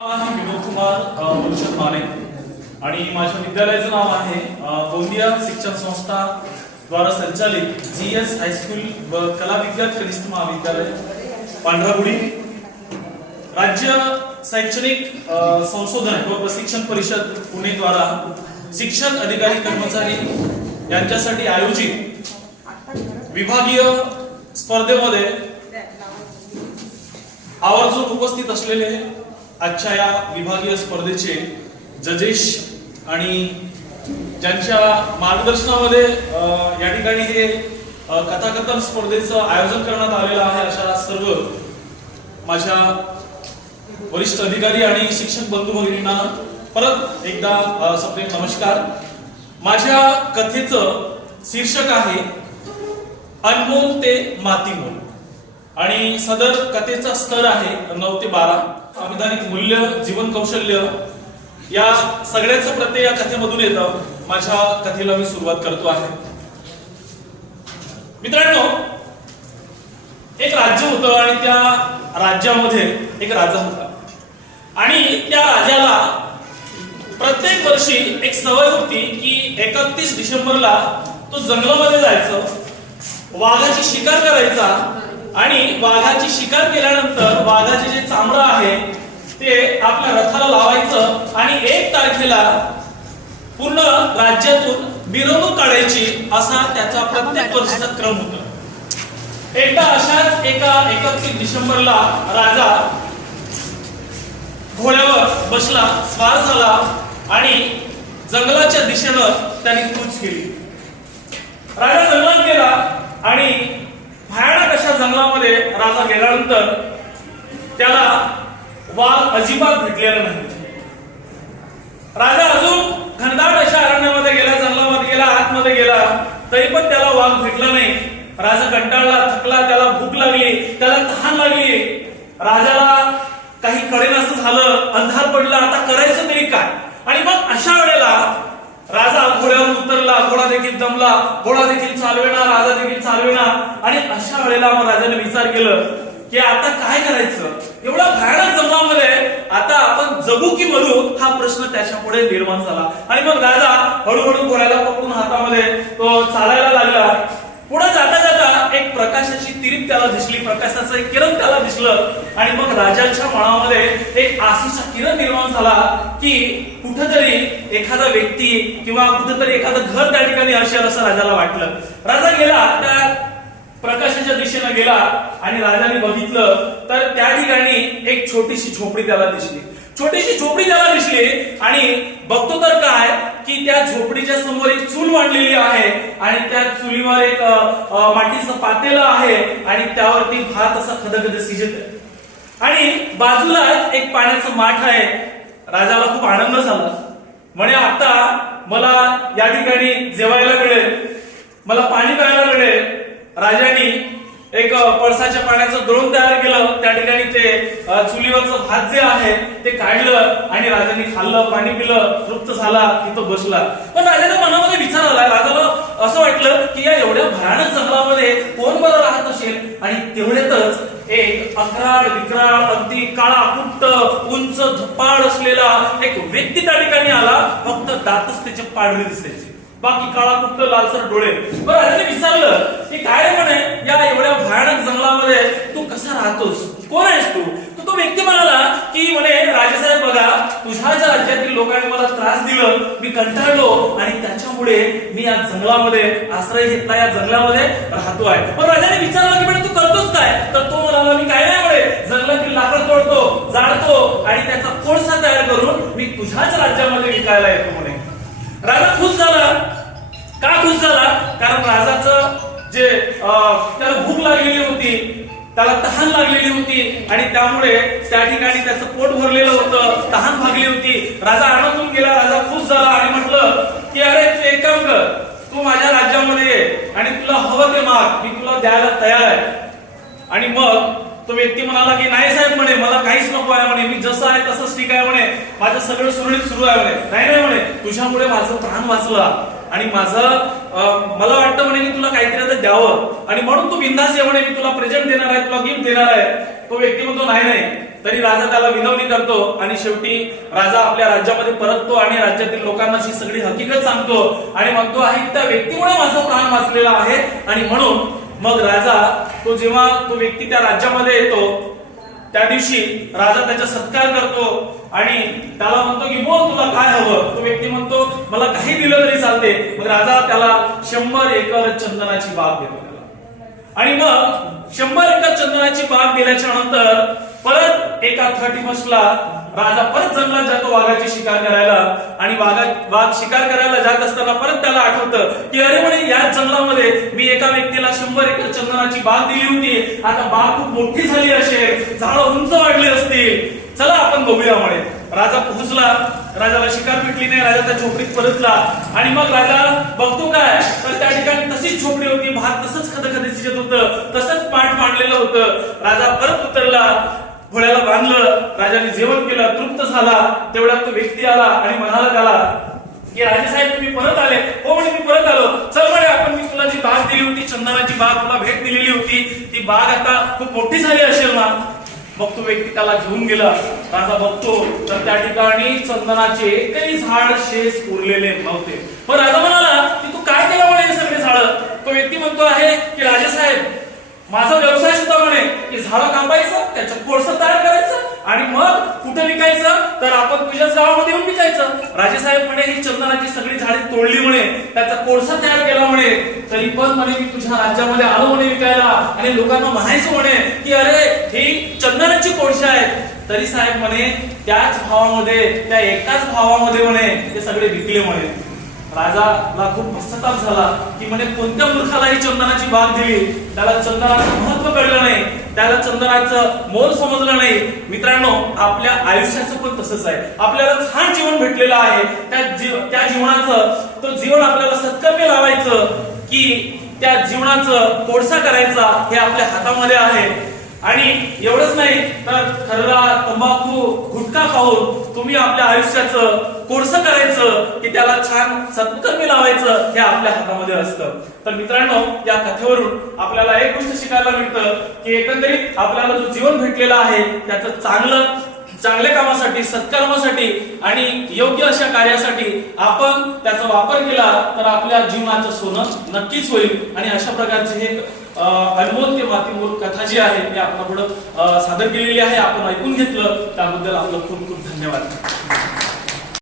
विनोद कुमार मुर्शद माने आणि माझ्या विद्यालयाचं नाव आहे गोंदिया शिक्षण संस्था द्वारा संचालित जीएस हायस्कूल व कला विज्ञान कनिष्ठ महाविद्यालय पांढरागुडी। राज्य शैक्षणिक संशोधन व प्रशिक्षण परिषद पुणे द्वारा शिक्षक अधिकारी कर्मचारी यांच्यासाठी आयोजित विभागीय स्पर्धेमध्ये आवर्जून उपस्थित असलेले आजच्या या विभागीय स्पर्धेचे जजेस आणि ज्यांच्या मार्गदर्शनामध्ये या ठिकाणी हे कथाकथन स्पर्धेचं आयोजन करण्यात आलेलं आहे अशा सर्व माझ्या वरिष्ठ अधिकारी आणि शिक्षक बंधू भगिनींना परत एकदा सप्रेम नमस्कार। माझ्या कथेचं शीर्षक आहे अनमोल ते मातीमोल आणि सदर कथेचा स्तर आहे 9 ते 12। संविधानिक मूल्य, जीवन कौशल्य या सगळ्याचं प्रत्यय या कथेमधून येतं। माझ्या कथेला मी सुरुवात करतो आहे। मित्रांनो, एक राज्य होतं आणि त्या राज्यामध्ये एक राजा होता आणि त्या राजाला प्रत्येक वर्षी एक सवय होती की 31 डिसेंबरला तो जंगलामध्ये जायचं, वाघाची शिकार करायचा आणि वाघाची शिकार केल्यानंतर वाघाचे जे चामडं आहे ते आपल्या रथाला लावायचं आणि 1 तारखेला पूर्ण राज्यातून मिरवणूक काढायची असा त्याचा प्रत्येक वर्षाचा क्रम होता। एकदा अशाच एका 31 डिसेंबरला राजा घोड्यावर बसला, स्वार झाला आणि जंगलाच्या दिशेनं त्याने कूच केली। राजा जंगलात गेला आणि भयानक अशा जंगलामध्ये राजा गेल्यानंतर त्याला वाघ अजिबात भेटलेला नाही। राजा अजून घनदाट अशा अरण्यामध्ये गेला, जंगलामध्ये गेला, आतमध्ये गेला, तरी पण त्याला वाघ भेटला नाही। राजा कंटाळला, थकला, त्याला भूक लागली, त्याला तहान लागली। राजाला काही कळेनासं झालं, अंधार पडला, आता करायचं तरी काय? आणि मग अशा वेळेला राजा घोड्यावर उतरला, घोडा देखील दमला, घोडा देखील चालवेना, राजा देखील चालवेना आणि अशा वेळेला मग राजाने विचार केलं की आता काय करायचं? एवढा भयानक जंगलामध्ये आता आपण जगू की मरू हा प्रश्न त्याच्या पुढे निर्माण झाला। आणि मग राजा हळूहळू घोड्याला पकडून हातामध्ये तो चालायला लागला। पुढे जाता जाता एक प्रकाशाची तिरीप त्याला दिसली, प्रकाशाचं एक किरण त्याला दिसलं आणि मग राजाच्या मनामध्ये एक आशेचा किरण निर्माण झाला की कुठेतरी एखादा व्यक्ती किंवा कुठेतरी एखादं घर त्या ठिकाणी असेल असं राजाला वाटलं। राजा गेला, त्या प्रकाशाच्या दिशेने गेला आणि राजाने बघितलं तर त्या ठिकाणी एक छोटीशी झोपडी त्याला दिसली। छोटीशी झोपडी त्याला दिसली आणि बघतो तर काय की त्या झोपडीच्या समोर एक चूल मांडलेली आहे आणि त्या चुलीवर एक मातीचं पातेलं आहे आणि त्यावरती भात असा खदखद शिजत आहे आणि बाजूलाच एक पाण्याचं माठ आहे। राजाला खूप आनंद झाला, म्हणे आता मला या ठिकाणी जेवायला मिळेल, मला पाणी प्यायला मिळेल। राजाने एक पळसाच्या पाण्याचं द्रोण तयार केलं, त्या ठिकाणी ते चुलीवरचं भात जे आहे ते काढलं आणि राजाने खाल्लं, पाणी पिलं, तृप्त झाला की तो बसला। पण राजाच्या मनामध्ये विचार आला, राजाला असं वाटलं की या एवढ्या भयानक जंगलामध्ये कोण बरं राहत असेल? आणि तेवढ्यातच एक अकराळ विक्राळ अगदी काळा कुट्ट उंच धपाड असलेला एक व्यक्ती त्या ठिकाणी आला। फक्त दातच त्याचे पांढरे दिसायचे, बाकी काळा कुट्ट लालसर डोळे। बरं, राजाने विचारलं की काय म्हणे या एवढ्या भयानक जंगलामध्ये तू कसा राहतोस, कोण आहेस तू? तो व्यक्ती म्हणाला की म्हणे राजासाहेब बघा, तुझ्याच्या राज्यातील लोकांनी मला त्रास दिलं, मी कंटाळलो आणि त्याच्यामुळे मी या जंगलामध्ये आश्रय घेतला, या जंगलामध्ये राहतो आहे। पण राजाने विचारलं की म्हणे तू करतोस काय? तर तो म्हणाला मी काय नाही म्हणे, जंगलातील लाकड तोडतो, जाळतो आणि त्याचा कोळसा तयार करून मी तुझ्याच राज्यामध्ये विकायला येतो म्हणे। राजा खुश झाला। का खुश झाला? कारण राजाचं जे त्याला भूक लागलेली होती, त्याला तहान लागलेली होती आणि त्यामुळे त्या ठिकाणी त्याचं पोट भरलेलं होतं, तहान भागली होती। राजा आनंदून गेला, राजा खुश झाला आणि म्हटलं की अरे तू एक काम कर, तू माझ्या राज्यामध्ये ये आणि तुला हवं ते माग, मी तुला द्यायला तयार आहे। आणि मग तो व्यक्ती म्हणाला की नाही साहेब म्हणे, मला काहीच नको आहे म्हणे, मी जसं आहे तसंच ठीक आहे म्हणे, माझं सगळं सुरळीत सुरू आहे म्हणे। नाही म्हणे, तुझ्यामुळे माझं प्राण वाचला आणि मला वाटतं म्हणे की तुला काहीतरी आता द्यावं आणि म्हणून तू बिंदास ये म्हणे, मी तुला प्रेझेंट देणार आहे, तुला गिफ्ट देणार आहे। तो व्यक्ती म्हणतो नाही नाही, तरी राजा त्याला विनवणी करतो आणि शेवटी राजा आपल्या राज्यामध्ये परततो आणि राज्यातील लोकांना ही सगळी हकीकत सांगतो आणि म्हणतो आहे त्या व्यक्तीमुळे माझा प्राण वाचलेला आहे आणि म्हणून मग राजा जेव्हा तो व्यक्ती त्या राज्यामध्ये येतो त्या दिवशी राजा त्याचा सत्कार करतो आणि त्याला म्हणतो की बोल तुला काय हवं. तो व्यक्ती म्हणतो मला काही दिलं तरी चालते. मग राजा त्याला 100 एकर चंदनाची बाग देतो आणि मग 100 एकर चंदनाची बाग दिल्याच्या नंतर परत एका 31ला राजा परत जंगलात जातो वाघाची शिकार करायला आणि वाघ शिकार करायला जात असताना परत त्याला आठवतं की अरे म्हणे या जंगलामध्ये मी एका व्यक्तीला 100 एकर चंदनाची बाग दिली होती. आता बाग खूप मोठी झाली असेल, झाडं उंच वाढली असतील, चला आपण बघूया म्हणे. राजा पोहोचला, राजाला शिकार भेटली नाही. राजा त्या झोपडीत परतला आणि मग राजा बघतो काय तर त्या ठिकाणी तशीच झोपडी होती, भात तसंच खदखदीत शिजत होतं, तसंच पाठ मांडलेलं होतं. राजा परत उतरला, घोड्याला बांधलं, राजाने जेवण केलं, तृप्त झाला. तेवढ्यात तो व्यक्ती आला आणि म्हणाला त्याला की राजेसाहेब तुम्ही परत आले. हो म्हणे मी परत आलो. चल म्हणे आपण मी तुला जी बाग दिली होती, चंदनाची बाग तुला भेट दिलेली होती, ती बाग आता खूप मोठी झाली असेल ना. मग तो व्यक्ती त्याला घेऊन गेला. राजा बघतो तर त्या ठिकाणी चंदनाचे एकही झाड शेष उरलेले नव्हते. पण राजा म्हणाला की तू काय केलं म्हणे हे सगळे झाड. तो व्यक्ती म्हणतो आहे की राजेसाहेब माझा व्यवसाय सुद्धा म्हणे की झाडं कापायचं, त्याचं कोळसा तयार करायचं आणि मग कुठे विकायचं तर आपण तुझ्याच गावामध्ये येऊन विकायचं. राजेसाहेब म्हणे ही चंदनाची सगळी झाडे तोडली म्हणे, त्याचा कोळसा तयार केला म्हणे, तरी पण म्हणे मी तुझ्या राज्यामध्ये आलो म्हणे विकायला आणि लोकांना म्हणायचं म्हणे की अरे ही चंदनाची कोळशी आहेत. तरी साहेब म्हणे त्याच भावामध्ये, त्या एकाच भावामध्ये म्हणे ते सगळे विकले म्हणे. राजाला खूप पश्चाताप झाला की म्हणे कोणत्या मूर्खाला ही चंदनाची बाग दिली. त्याला चंदनाचं महत्व कळलं नाही, त्याला चंदनाचं मोल समजलं नाही. मित्रांनो आपल्या आयुष्याचं पण तसंच आहे. आपल्याला छान जीवन भेटलेलं आहे, त्या जीवनाचं तो जीवन आपल्याला सत्कर्मी लावायचं की त्या जीवनाचं कोळसा करायचा हे आपल्या हातामध्ये आहे. आणि एवढंच नाही तर खर्रा, तंबाखू, गुटखा खाऊन तुम्ही आपल्या आयुष्याचं कोळसं करायचं की त्याला छान सत्कर्मी लावायचं हे आपल्या हातामध्ये असतं. तर मित्रांनो या कथेवरून आपल्याला एक गोष्ट शिकायला मिळतं की एकंदरीत आपल्याला जो जीवन भेटलेला आहे त्याचं चांगल्या कामासाठी, सत्कर्मासाठी आणि योग्य अशा कार्यासाठी आपण त्याचा वापर केला तर आपल्या जीवनाचं सोनं नक्कीच होईल. आणि अशा प्रकारचे हे अनमोल ते मातीमोल कथा जी आहे ती आपण पुढे सादर केलेली आहे. आपण ऐकून घेतलं त्याबद्दल आपलं खूप खूप धन्यवाद.